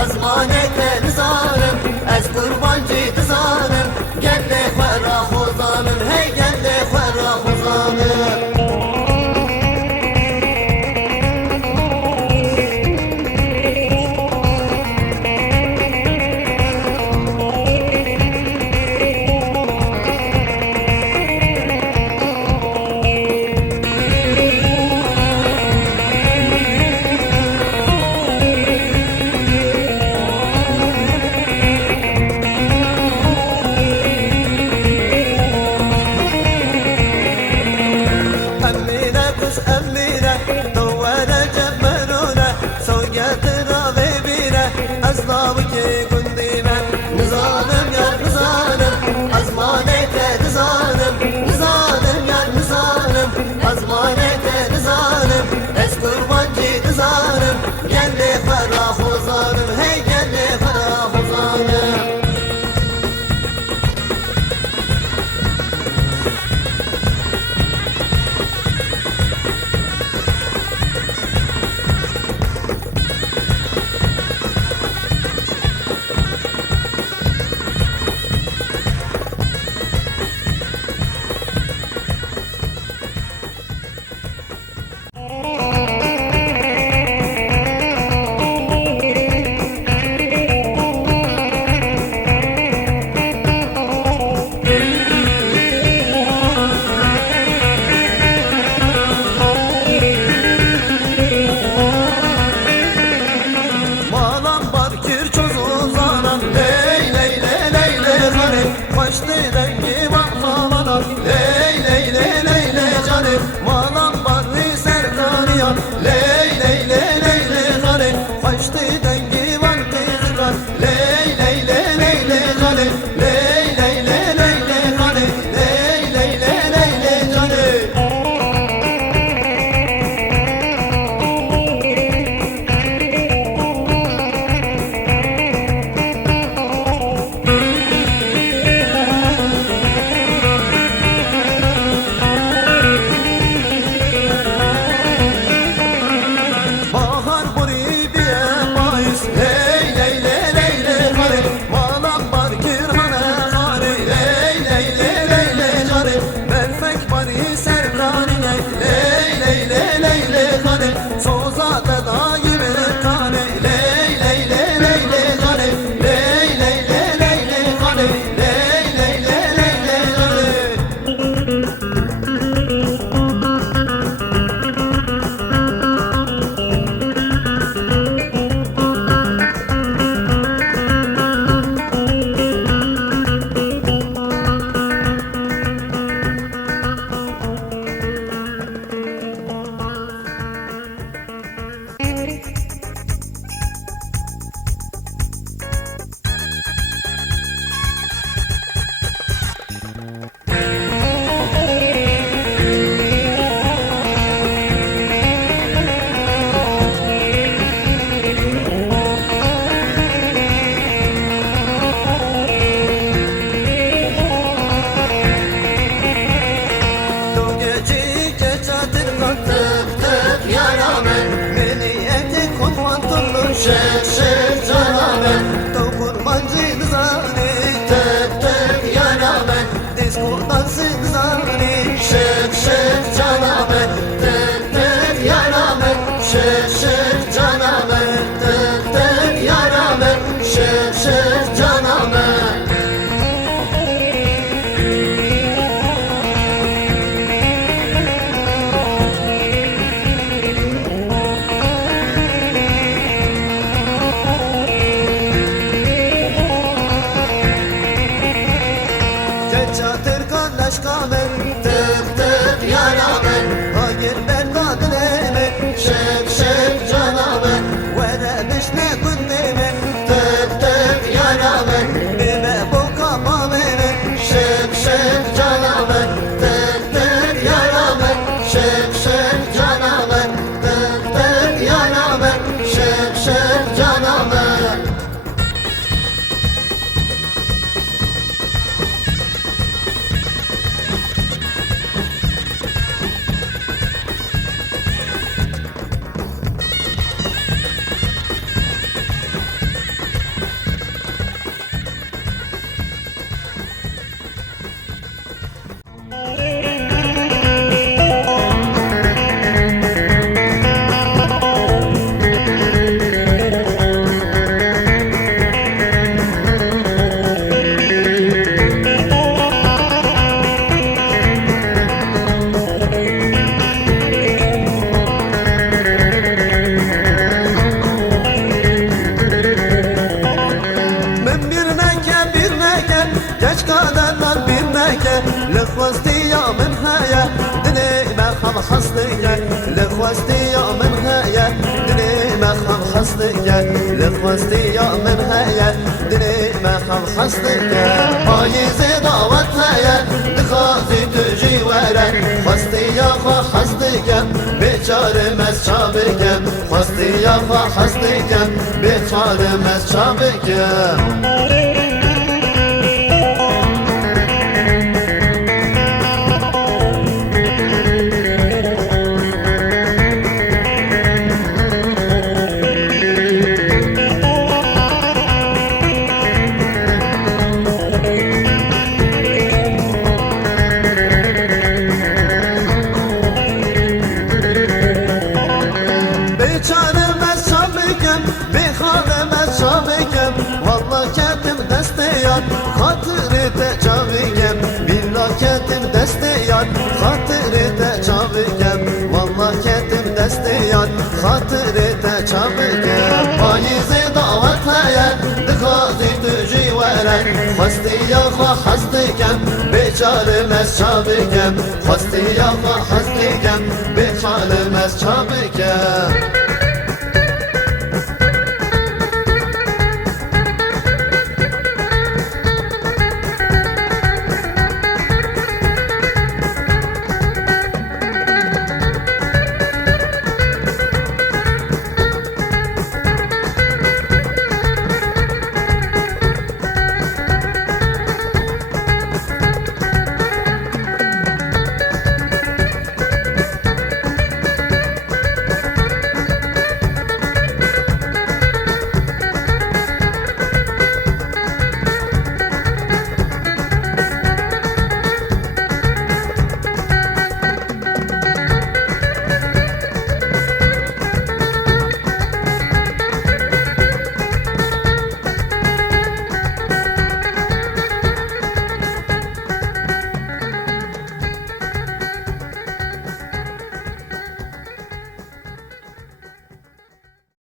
azmanete nizanım, ez kurbancı dizanım. Gel de ferah ozanım, hey gel de ferah ozanım. حسدك لخوستي يا من هيا دني ما خم حسدك لخوستي يا من هيا دني ما خم حسدك بايزي دعوت هيا دخازي تجي ورا خوستي يا خو حسدك بيچار مز چابك خوستي يا خو حسدك بيچار مز چابك Beçarım ez çabıkım, bexanım ez çabıkım Valla ketim deste yar, hatırı te çabıkım Billah ketim deste yar, hatırı te çabıkım Valla ketim deste yar, hatırı te çabıkım Payize davet heye, dikhazi tücü veren Hastiya khwa hasdikem, beçarım ez çabıkım Hastiya khwa hasdikem, beçarım ez çabıkım